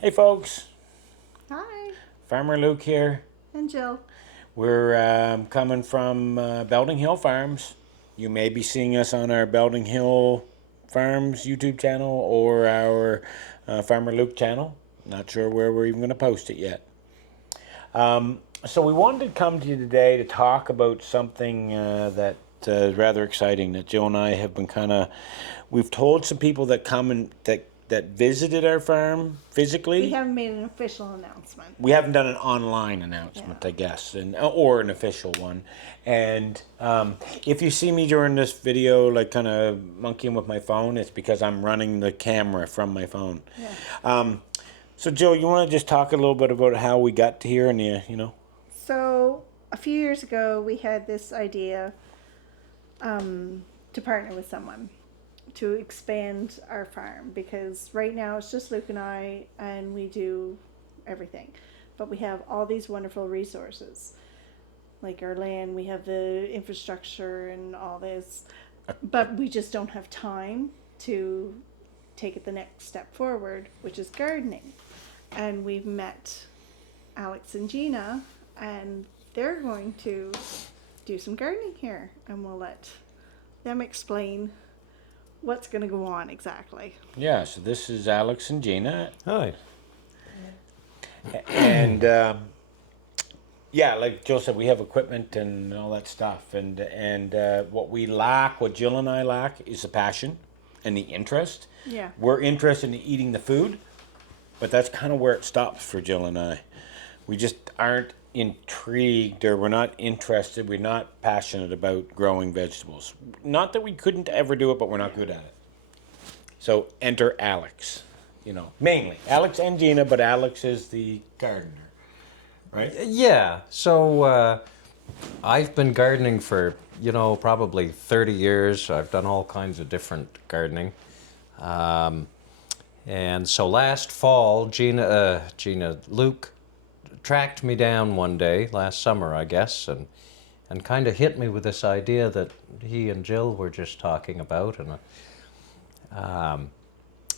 Hey folks, Hi, Farmer Luke here. and Jill. We're coming from Belding Hill Farms. You may be seeing us on our Belding Hill Farms YouTube channel or our Farmer Luke channel. Not sure where we're even going to post it yet. So we wanted to come to you today to talk about something that is rather exciting that Jill and I have been we've told some people that come and that visited our farm physically. We haven't made an official announcement. We haven't done an online announcement, Yeah. I guess, or an official one. And if you see me during this video, like kind of monkeying with my phone, it's because I'm running the camera from my phone. Yeah. So, Jill, you want to just talk a little bit about how we got to here, and So, a few years ago, we had this idea to partner with someone to expand our farm because right now it's just Luke and I, and we do everything. But we have all these wonderful resources. Like our land, we have the infrastructure and all this, but we just don't have time to take it the next step forward, which is gardening. And we've met Alex and Gina, and they're going to do some gardening here, and we'll let them explain what's going to go on exactly. Yeah, so this is Alex and Gina. Hi. And yeah, like Jill said, we have equipment and all that stuff. And what we lack, what Jill and I lack, is the passion and the interest. Yeah. We're interested in eating the food, but that's kind of where it stops for Jill and I. We just aren't intrigued, or we're not interested, we're not passionate about growing vegetables. Not that we couldn't ever do it, but we're not good at it. So enter Alex, mainly. Alex and Gina, but Alex is the gardener, right? Yeah, so I've been gardening for, probably 30 years. I've done all kinds of different gardening. And so last fall, Luke tracked me down one day, last summer, I guess, and kind of hit me with this idea that he and Jill were just talking about. And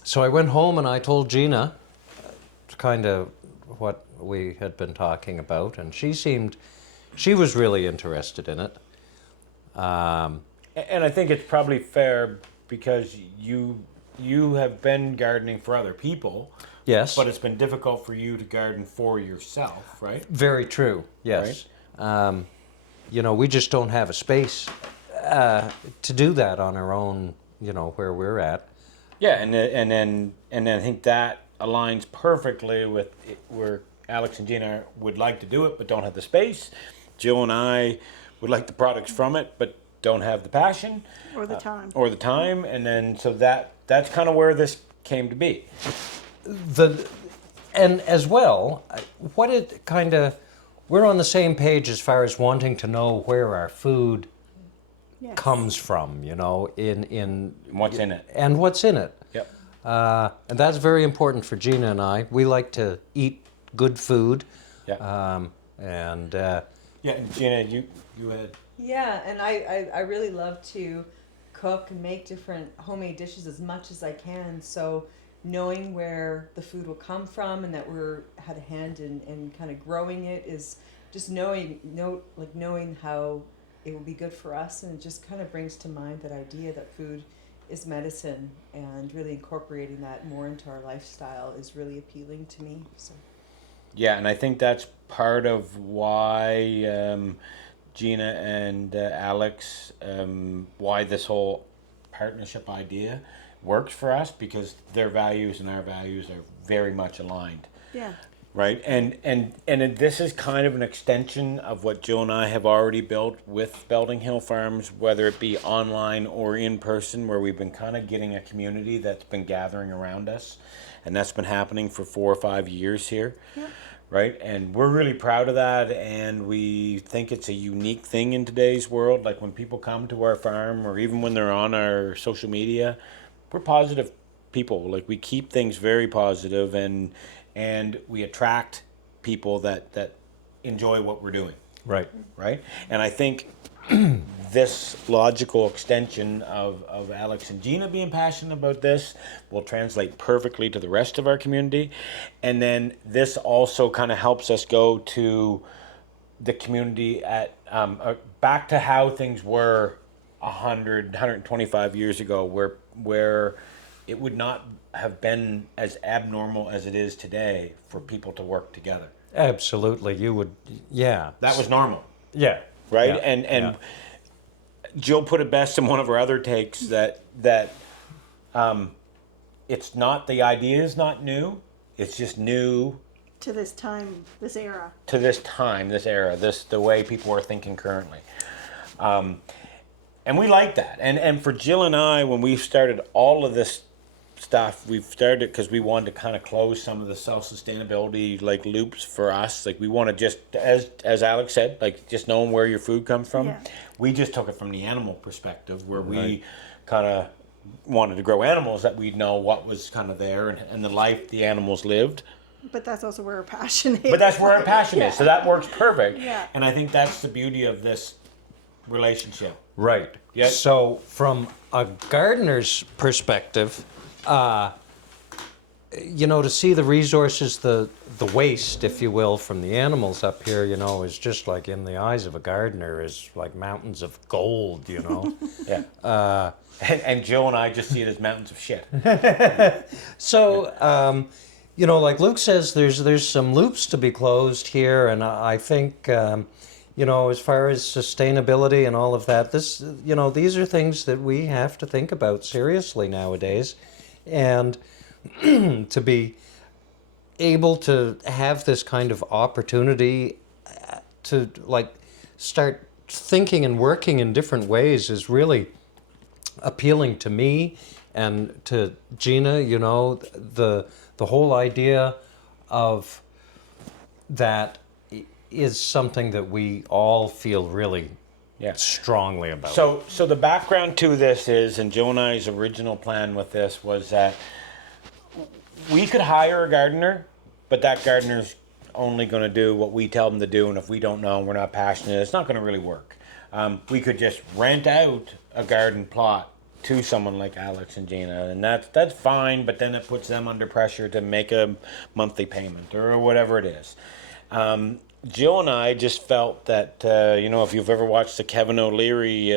so I went home and I told Gina kind of what we had been talking about, and she was really interested in it. And I think it's probably fair because you have been gardening for other people. Yes. But it's been difficult for you to garden for yourself, right? Very true. Yes. Right. We just don't have a space to do that on our own. Where we're at. Yeah, and then I think that aligns perfectly with where Alex and Gina would like to do it, but don't have the space. Jill and I would like the products from it, but don't have the passion Or the time. and then so that's kind of where this came to be. And as well, we're on the same page as far as wanting to know where our food Yes. comes from, in What's in it. and what's in it. Yep. And that's very important for Gina and I. We like to eat good food. Yeah. Yeah, and Gina, you had. Yeah, and I really love to cook and make different homemade dishes as much as I can. So knowing where the food will come from and that we're had a hand in kind of growing it is just knowing how it will be good for us, and it just kind of brings to mind that idea that food is medicine, and really incorporating that more into our lifestyle is really appealing to me. So. Yeah, and I think that's part of why Gina and Alex, why this whole partnership idea works for us, because their values and our values are very much aligned. Yeah. Right, and this is kind of an extension of what Jill and I have already built with Belding Hill Farms, whether it be online or in person, where we've been kind of getting a community that's been gathering around us, and that's been happening for 4 or 5 years here. Yeah. Right, and we're really proud of that, and we think it's a unique thing in today's world. Like when people come to our farm, or even when they're on our social media, we're positive people. Like we keep things very positive, and we attract people that enjoy what we're doing. Right. Right, and I think this logical extension of Alex and Gina being passionate about this will translate perfectly to the rest of our community. And then this also kind of helps us go to the community at back to how things were 125 years ago, where it would not have been as abnormal as it is today for people to work together. Absolutely, you would. Yeah, That was normal, yeah, right? yeah, And yeah. Jill put it best in one of her other takes that it's not, the idea is not new, it's just new To this time, this era. to this time, this era, the way people are thinking currently. And we like that. And for Jill and I, when we started all of this stuff, we've started because we wanted to kind of close some of the self-sustainability like loops for us. Like we want to just, as Alex said, like just knowing where your food comes from. Yeah. We just took it from the animal perspective, where we Right. kind of wanted to grow animals that we'd know what was kind of there and the life the animals lived. But that's also where our passion is. But that's where our passion is, so that works perfect. Yeah. And I think that's the beauty of this relationship. Right. Yeah. So, from a gardener's perspective, to see the resources, the waste, if you will, from the animals up here, is just like in the eyes of a gardener is like mountains of gold, Yeah. And Jill and I just see it as mountains of shit. So, like Luke says, there's some loops to be closed here, and I think, as far as sustainability and all of that, these are things that we have to think about seriously nowadays, and to be able to have this kind of opportunity to like start thinking and working in different ways is really appealing to me and to Gina. The whole idea of that is something that we all feel really Yeah. strongly about. So the background to this is, and Jill and I's original plan with this was that we could hire a gardener, but that gardener's only going to do what we tell them to do, and if we don't know and we're not passionate, it's not going to really work. We could just rent out a garden plot to someone like Alex and Gina, and that's fine, but then it puts them under pressure to make a monthly payment or whatever it is. Jill and I just felt that, if you've ever watched the Kevin O'Leary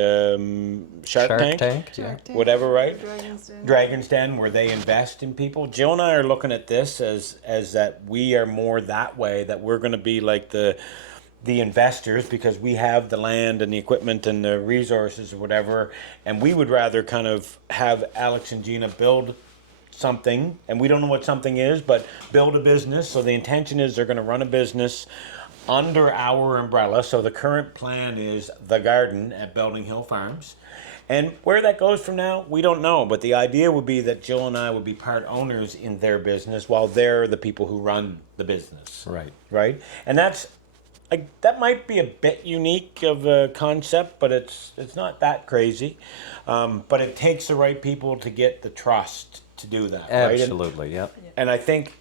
Shark Tank, Yeah. whatever, right? Dragon's Den. Dragon's Den, where they invest in people. Jill and I are looking at this as that we are more that way, that we're going to be like the investors, because we have the land and the equipment and the resources or whatever, and we would rather kind of have Alex and Gina build something, and we don't know what something is, but build a business. So the intention is they're going to run a business under our umbrella. So the current plan is the garden at Belding Hill Farms. And where that goes from now, we don't know. But the idea would be that Jill and I would be part owners in their business while they're the people who run the business. Right. Right? And that might be a bit unique of a concept, but it's not that crazy. But it takes the right people to get the trust to do that. Right? Absolutely, yep. And I think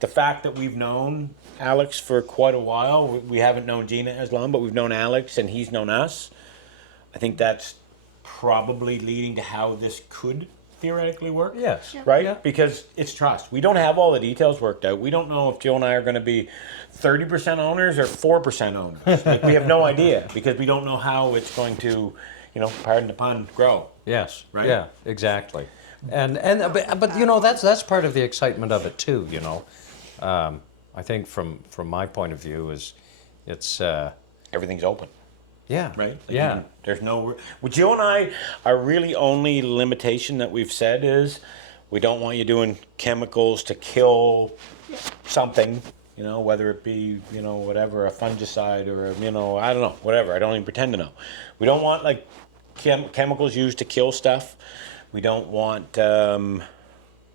the fact that we've known Alex for quite a while, we haven't known Gina as long, but we've known Alex and he's known us. I think that's probably leading to how this could theoretically work. Yes. Yeah. Right? Yeah. Because it's trust. We don't have all the details worked out. We don't know if Jill and I are going to be 30% owners or 4% owners. Like, we have no idea, because we don't know how it's going to, pardon the pun, grow. Yes. Right? Yeah, exactly. And but that's part of the excitement of it too, I think from my point of view is it's Everything's open. yeah. Right? Like, Yeah. there's no. Well, Jill and I, our really only limitation that we've said is we don't want you doing chemicals to kill something, whether it be, whatever, a fungicide or, I don't know, whatever. I don't even pretend to know. We don't want like chemicals used to kill stuff. We don't want.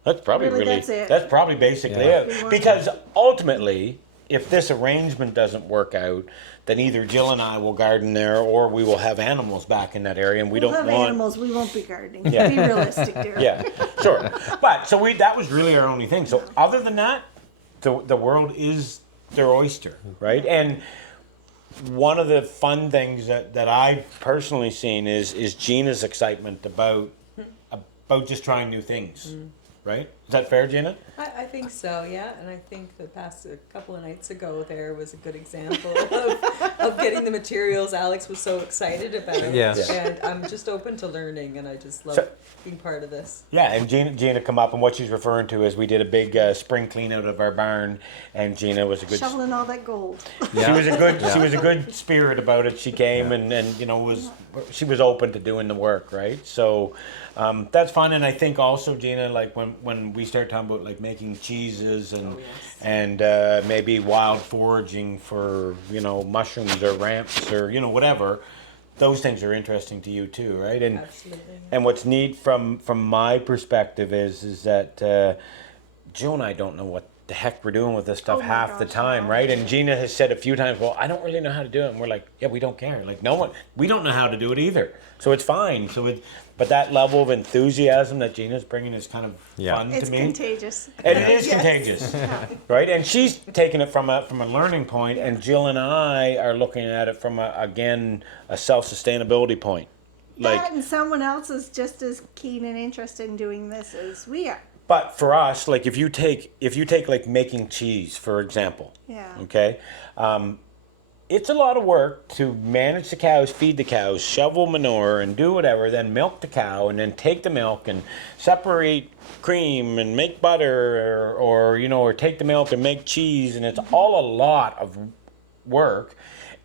That's probably Really, really. that's it. That's probably basically Yeah. it. Because ultimately, if this arrangement doesn't work out, then either Jill and I will garden there, or we will have animals back in that area, and we We'll don't have want. animals. We won't be gardening. Yeah. Be realistic, dear. Yeah, sure. But so that was really our only thing. So other than that, the world is their oyster, right? And one of the fun things that I've personally seen is Gina's excitement about just trying new things. Right? Is that fair, Gina? I think so, yeah. And I think the past a couple of nights ago there was a good example of getting the materials Alex was so excited about. Yes. And I'm just open to learning, and I just love So- being part of this. Yeah, and Gina come up, and what she's referring to is we did a big spring clean out of our barn, and Gina was a good. Shoveling all that gold. She was a good. She was a good spirit about it. She came and she was open to doing the work, right? So that's fun, and I think also Gina, like when we start talking about like making cheeses and maybe wild foraging for mushrooms or ramps or whatever. Those things are interesting to you too, right? And Absolutely. and what's neat from my perspective is that Joe and I don't know what the heck we're doing with this stuff Oh my half the gosh, time, no. right? And Gina has said a few times, well, I don't really know how to do it. And we're like, yeah, we don't care. Like we don't know how to do it either. So it's fine. But that level of enthusiasm that Gina's bringing is kind of fun It's to me. contagious. And it is Yes. contagious, Yeah. right? And she's taking it from a learning point, and Jill and I are looking at it from a self-sustainability point. That and someone else is just as keen and interested in doing this as we are. But for us, like if you take like making cheese, for example, Yeah. okay, it's a lot of work to manage the cows, feed the cows, shovel manure, and do whatever. Then milk the cow, and then take the milk and separate cream and make butter, or take the milk and make cheese, and it's all a lot of work,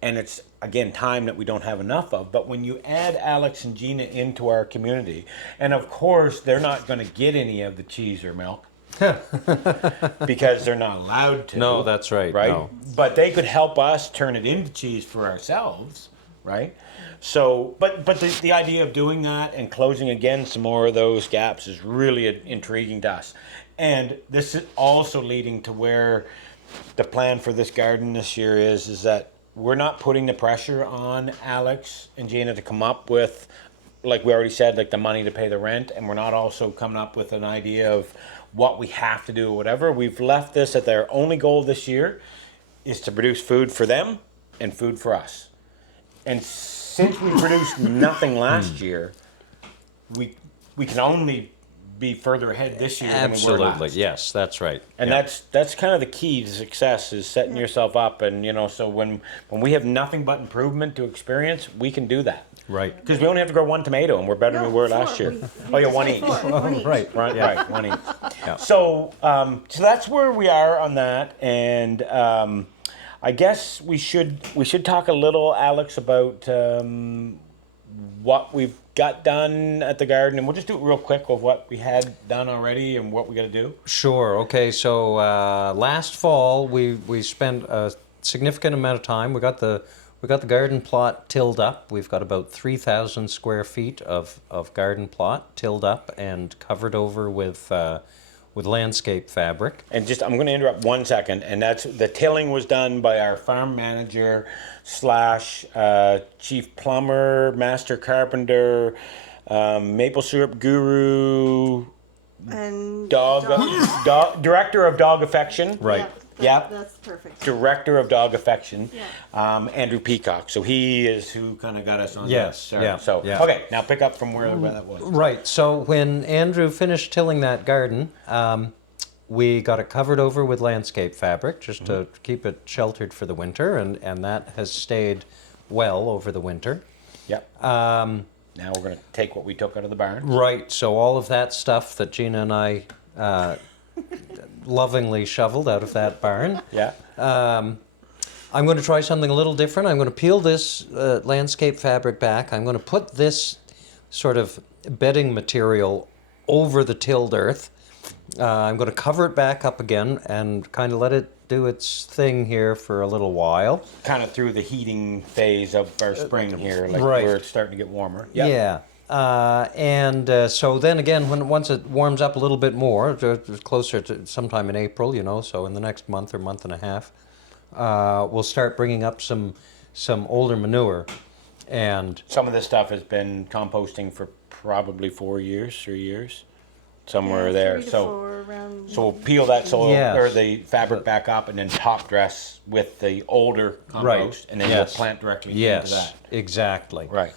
and it's again time that we don't have enough of. But when you add Alex and Gina into our community, and of course they're not going to get any of the cheese or milk because they're not allowed to. No, that's right. Right? No. But they could help us turn it into cheese for ourselves, right? So, but the idea of doing that and closing again some more of those gaps is really intriguing to us. And this is also leading to where the plan for this garden this year is that we're not putting the pressure on Alex and Gina to come up with, like we already said, like the money to pay the rent, and we're not also coming up with an idea of what we have to do or whatever. We've left this at their only goal this year is to produce food for them and food for us. And since we produced nothing last year, we can only be further ahead this year than we were Absolutely. last. Yes, that's right. And Yeah. that's kind of the key to success is setting yourself up, and so when we have nothing but improvement to experience, we can do that. Right. Because we only have to grow one tomato, and we're better than we were last year. Oh yeah, one each. One each. Right. Right, Yeah. right, one each. Yeah. So that's where we are on that, and I guess we should talk a little, Alex, about what we've got done at the garden, and we'll just do it real quick of what we had done already and what we got to do. Sure. Okay. So last fall we spent a significant amount of time. We got the garden plot tilled up. We've got about 3,000 square feet of garden plot tilled up and covered over with landscape fabric. And I'm going to interrupt 1 second, and that's the tilling was done by our farm manager / chief plumber, master carpenter, maple syrup guru, And director of dog affection. Right. Yep. That's perfect. Director of dog affection, Yeah. Andrew Peacock. So he is who kind of got us on Yes, this. Sorry. yeah, So yeah. okay, now pick up from where that was. Right. So when Andrew finished tilling that garden, we got it covered over with landscape fabric just to keep it sheltered for the winter, and that has stayed well over the winter. Yep. Now we're going to take what we took out of the barn. Right. So all of that stuff that Gina and I lovingly shoveled out of that barn. Yeah. I'm going to try something a little different. I'm going to peel this landscape fabric back. I'm going to put this sort of bedding material over the tilled earth. I'm going to cover it back up again and kind of let it do its thing here for a little while. Kind of through the heating phase of our spring here, like right. where it's starting to get warmer. Yep. Yeah. So then again, once it warms up a little bit more, closer to sometime in April, so in the next month or month and a half, we'll start bringing up some older manure. And Some of this stuff has been composting for probably 4 years, 3 years. somewhere Yeah, there. 3 to So 4 around. so we'll peel that soil Yes. or the fabric back up and then top dress with the older compost, and then Yes. we'll plant directly into Yes, that. exactly. Right.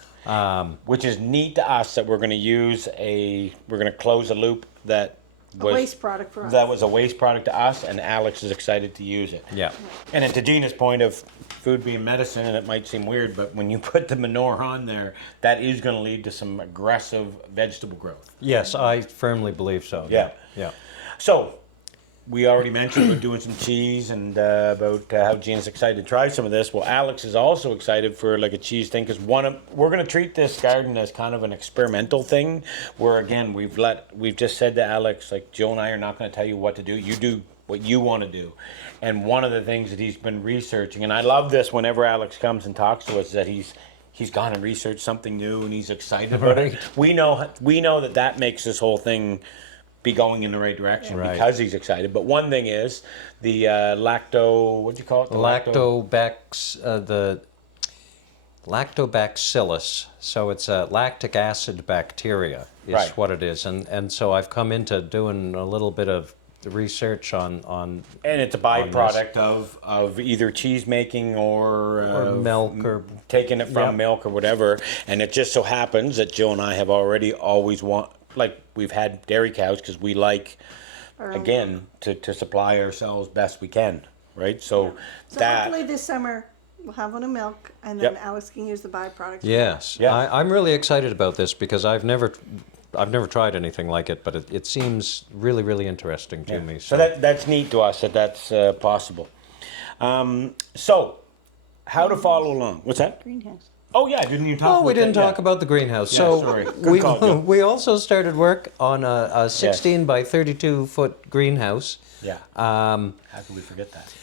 Which is neat to us that we're going to close a loop that A was waste product for us. that was a waste product to us, and Alex is excited to use it. Yeah. And then to Gina's point of food being medicine, and it might seem weird, but when you put the manure on there, that is going to lead to some aggressive vegetable growth. Yes, I firmly believe so. Yeah. Yeah. So, we already mentioned we're doing some cheese and about how Gina's excited to try some of this. Well, Alex is also excited for like a cheese thing because we're going to treat this garden as kind of an experimental thing. Where again, we've just said to Alex, like, Joe and I are not going to tell you what to do. You do what you want to do. And one of the things that he's been researching, and I love this whenever Alex comes and talks to us, is that he's gone and researched something new and he's excited about it. We know that makes this whole thing be going in the right direction because he's excited. But one thing is the what do you call it? The lactobacillus. So it's a lactic acid bacteria is Right. what it is. And so I've come into doing a little bit of research on And it's a byproduct of either cheese making or milk or taking it from Yep. milk or whatever. And it just so happens that Joe and I have already always we've had dairy cows because we like, again, to supply ourselves best we can, right? So So hopefully this summer we'll have one of milk, and then Yep. Alex can use the byproducts. Yes. Yeah. I'm really excited about this because I've never tried anything like it, but it seems really, really interesting to me. So that's neat to us that's possible. So, how to follow along? What's that? Greenhouse. Oh yeah, didn't you talk? Oh, about we didn't that? talk about the greenhouse. Yeah, So sorry. Good call, Joe. we also started work on a 16 by 32 foot greenhouse. Yeah. Um, How could we forget that?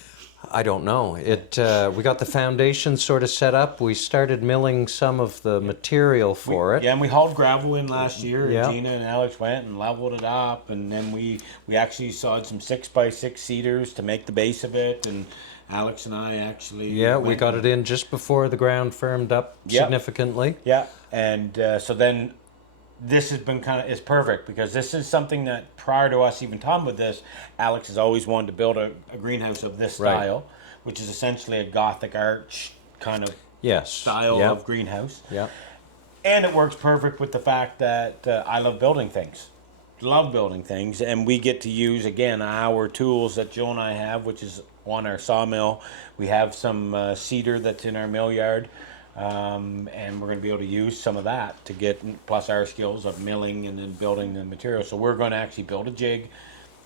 I don't know. We got the foundation sort of set up. We started milling some of the material for it. Yeah, and we hauled gravel in last year. Yeah. And Gina and Alex went and leveled it up, and then we actually sawed some 6x6 cedars to make the base of it, and Alex and I actually Yeah, we went got and- it in just before the ground firmed up Yep. significantly. Yeah, and so then this has been is perfect because this is something that prior to us even talking about this, Alex has always wanted to build a greenhouse of this Right. style, which is essentially a Gothic arch kind of Yes. style Yep. of greenhouse. Yeah. And it works perfect with the fact that I love building things. Love building things. And we get to use, again, our tools that Joe and I have, which is on our sawmill. We have some cedar that's in our mill yard. And we're going to be able to use some of that to get, plus our skills of milling and then building the material. So we're going to actually build a jig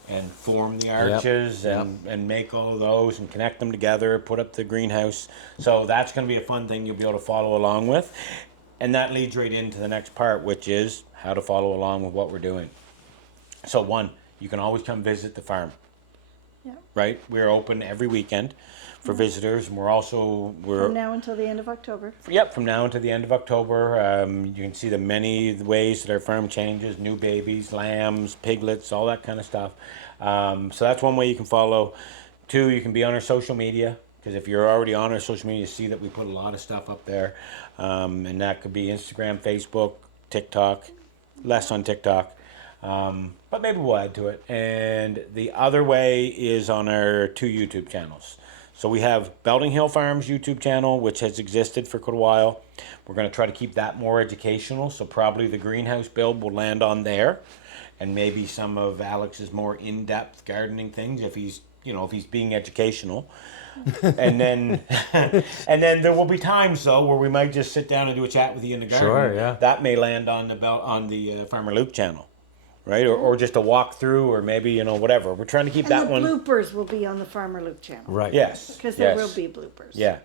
and form the arches and make all of those and connect them together, put up the greenhouse. So that's going to be a fun thing you'll be able to follow along with. And that leads right into the next part, which is how to follow along with what we're doing. So one, you can always come visit the farm. Yeah. Right? We're open every weekend for visitors, and From now until the end of October. Yep, from now until the end of October. You can see the many ways that our farm changes, new babies, lambs, piglets, all that kind of stuff. So that's one way you can follow. Two, you can be on our social media, because if you're already on our social media, you see that we put a lot of stuff up there. And that could be Instagram, Facebook, TikTok, less on TikTok. But maybe we'll add to it. And the other way is on our 2 YouTube channels. So we have Belding Hill Farms YouTube channel, which has existed for quite a while. We're going to try to keep that more educational. So probably the greenhouse build will land on there, and maybe some of Alex's more in-depth gardening things if he's being educational. And then there will be times though where we might just sit down and do a chat with you in the garden. Sure, yeah. That may land on the Farmer Luke channel. Right, or just a walkthrough, or maybe whatever. We're trying to keep And that the one. bloopers will be on the Farmer Luke channel. Right. Yes, Because there yes. will be bloopers. Yeah.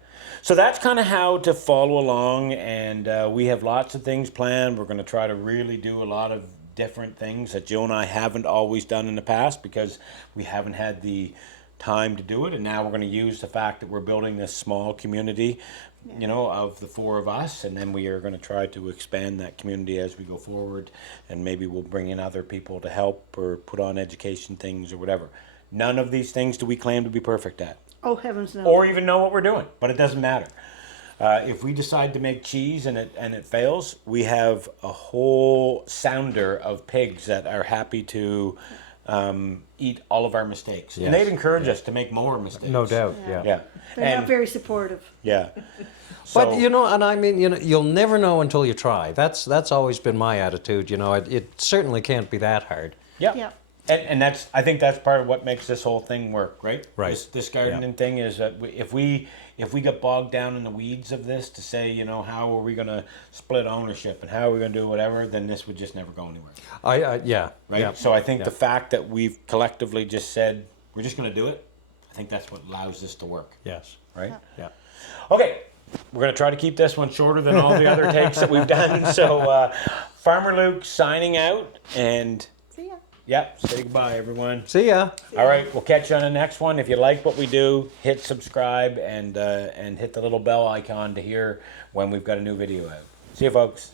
So that's kind of how to follow along, and we have lots of things planned. We're going to try to really do a lot of different things that Joe and I haven't always done in the past because we haven't had the time to do it, and now we're going to use the fact that we're building this small community, of the 4 of us, and then we are going to try to expand that community as we go forward, and maybe we'll bring in other people to help or put on education things or whatever. None of these things do we claim to be perfect at, Oh, heavens no. or even know what we're doing, but it doesn't matter. If we decide to make cheese and it fails, we have a whole sounder of pigs that are happy to eat all of our mistakes, Yes. and they'd encourage us to make more mistakes. No doubt. Yeah. Yeah, They're and not very supportive. yeah. But So- you know, and I mean, you know, you'll never know until you try. That's always been my attitude. You know, it certainly can't be that hard. Yeah. Yeah. And I think that's part of what makes this whole thing work, right? Right. This gardening thing is that if we get bogged down in the weeds of this to say, you know, how are we going to split ownership and how are we going to do whatever, then this would just never go anywhere. Yeah. Right. Yeah. So I think Yeah. the fact that we've collectively just said we're just going to do it, I think that's what allows this to work. Yes. Right. Yeah. Okay. We're going to try to keep this one shorter than all the other takes that we've done. So Farmer Luke signing out, and See ya. yep, say goodbye, everyone. See ya. All right, we'll catch you on the next one. If you like what we do, hit subscribe and hit the little bell icon to hear when we've got a new video out. See you, folks.